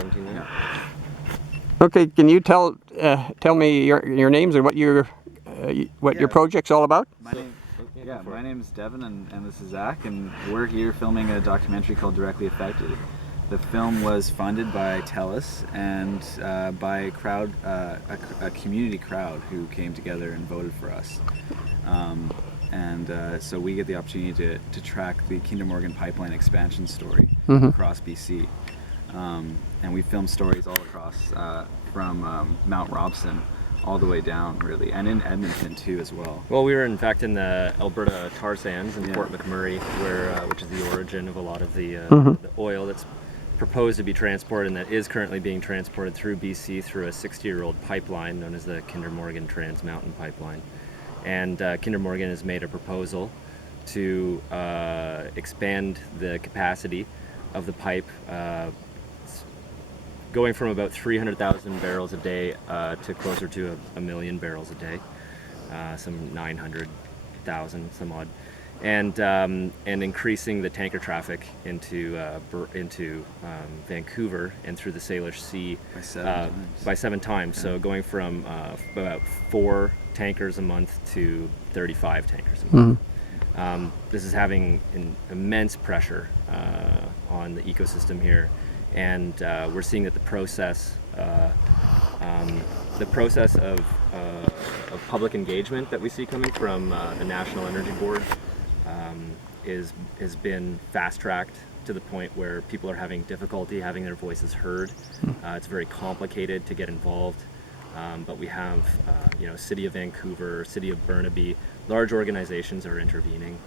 2017. Yeah. Okay, can you tell me your names and what your project's all about? My name's Devin, and this is Zach, and we're here filming a documentary called Directly Affected. The film was funded by TELUS and by a crowd, a community crowd who came together and voted for us. So we get the opportunity to track the Kinder Morgan pipeline expansion story across BC. And we filmed stories all across from Mount Robson all the way down, really, and in Edmonton too as well. Well, we were in fact in the Alberta tar sands in Fort McMurray, which is the origin of a lot of the oil that's proposed to be transported and that is currently being transported through BC through a 60-year-old pipeline known as the Kinder Morgan Trans Mountain Pipeline. And Kinder Morgan has made a proposal to expand the capacity of the pipe, going from about 300,000 barrels a day to closer to 1 million barrels a day, some 900,000 some odd, and increasing the tanker traffic into Vancouver and through the Salish Sea by 7 times. Yeah. So going from about 4 tankers a month to 35 tankers a month. This is having an immense pressure on the ecosystem here. And we're seeing that the process of public engagement that we see coming from the National Energy Board has been fast-tracked to the point where people are having difficulty having their voices heard. It's very complicated to get involved, but we have, City of Vancouver, City of Burnaby, large organizations are intervening.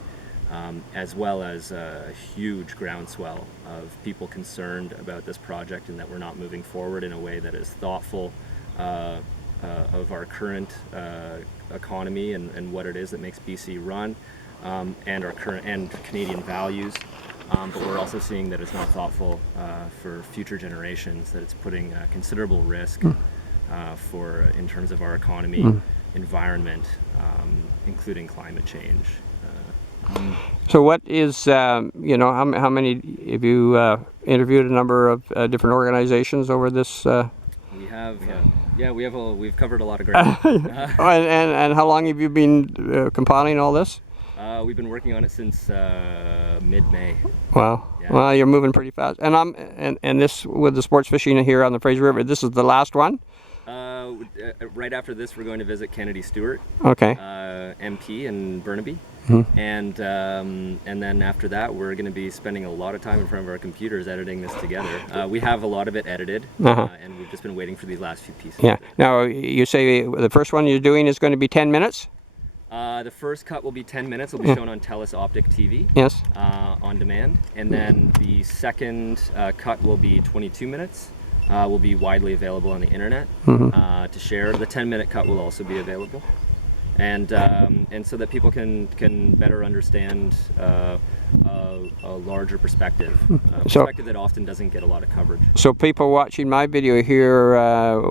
As well as a huge groundswell of people concerned about this project and that we're not moving forward in a way that is thoughtful of our current economy and what it is that makes BC run, and our current and Canadian values. But we're also seeing that it's not thoughtful for future generations, that it's putting considerable risk in terms of our economy, environment, including climate change. So what is, how many, have you interviewed a number of different organizations over this? We've covered a lot of ground. And how long have you been compiling all this? We've been working on it since mid-May. Wow. Yeah. Well, you're moving pretty fast. And this, with the sports fishing here on the Fraser River, this is the last one? Right after this, we're going to visit Kennedy Stewart, MP in Burnaby, and then after that, we're going to be spending a lot of time in front of our computers editing this together. We have a lot of it edited, and we've just been waiting for these last few pieces. Yeah. Now, you say the first one you're doing is going to be 10 minutes? The first cut will be 10 minutes. It'll be shown on TELUS Optic TV. Yes. On demand, and then the second cut will be 22 minutes. Will be widely available on the internet to share. The 10-minute cut will also be available, and so that people can better understand a larger perspective, perspective that often doesn't get a lot of coverage. So people watching my video here,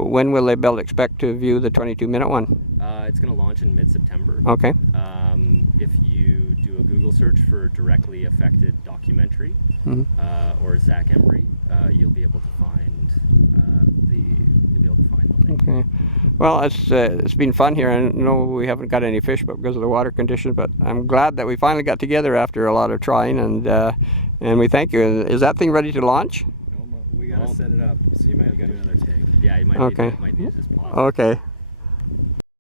when will they be able to expect to view the 22-minute one? It's going to launch in mid-September. Okay. If you do a Google search for Directly Affected documentary or Zach Embry, you'll be able to find the link. Okay. Well, it's been fun here. I know we haven't got any fish, but because of the water conditions. But I'm glad that we finally got together after a lot of trying, and we thank you. Is that thing ready to launch? We gotta set it up, so you might have to do another take. Yeah, you might need to just pause. Okay.